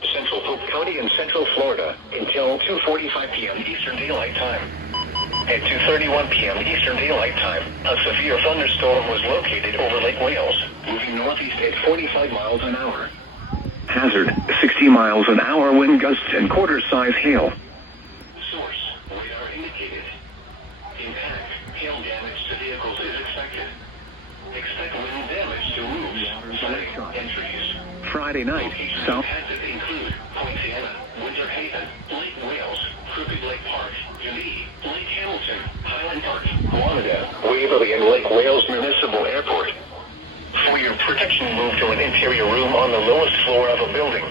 for central Polk County in central Florida until 2:45 p.m. Eastern Daylight Time. At 2:31 p.m. Eastern Daylight Time, a severe thunderstorm was located over Lake Wales, moving northeast at 45 miles an hour. Hazard, 60 miles an hour wind gusts and quarter-size hail. Source, radar indicated. Impact, hail damage to vehicles is expected. Expect wind damage to roofs, siding, and trees. Friday night, south. Hazards include Poinciana, Winter Haven, Lake Wales, Crooked Lake Park, Geneva, Lake Hamilton, Highland Park, Guanada, Waverly, and Lake Wales Municipal Airport. For your protection, move to an interior room on the lowest floor of a building.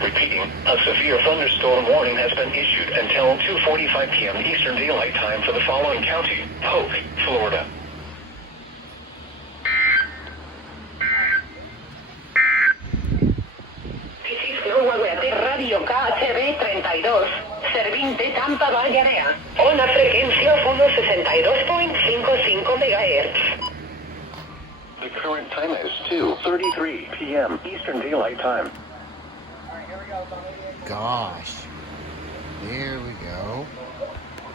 Repeating, a severe thunderstorm warning has been issued until 2:45 p.m. Eastern Daylight Time for the following county: Polk, Florida. This is Radio KHB32, Servint Tampa Bay Area. Una frecuencia 162.55 MHz. The current time is 2:33 p.m. Eastern Daylight Time. Gosh. There we go.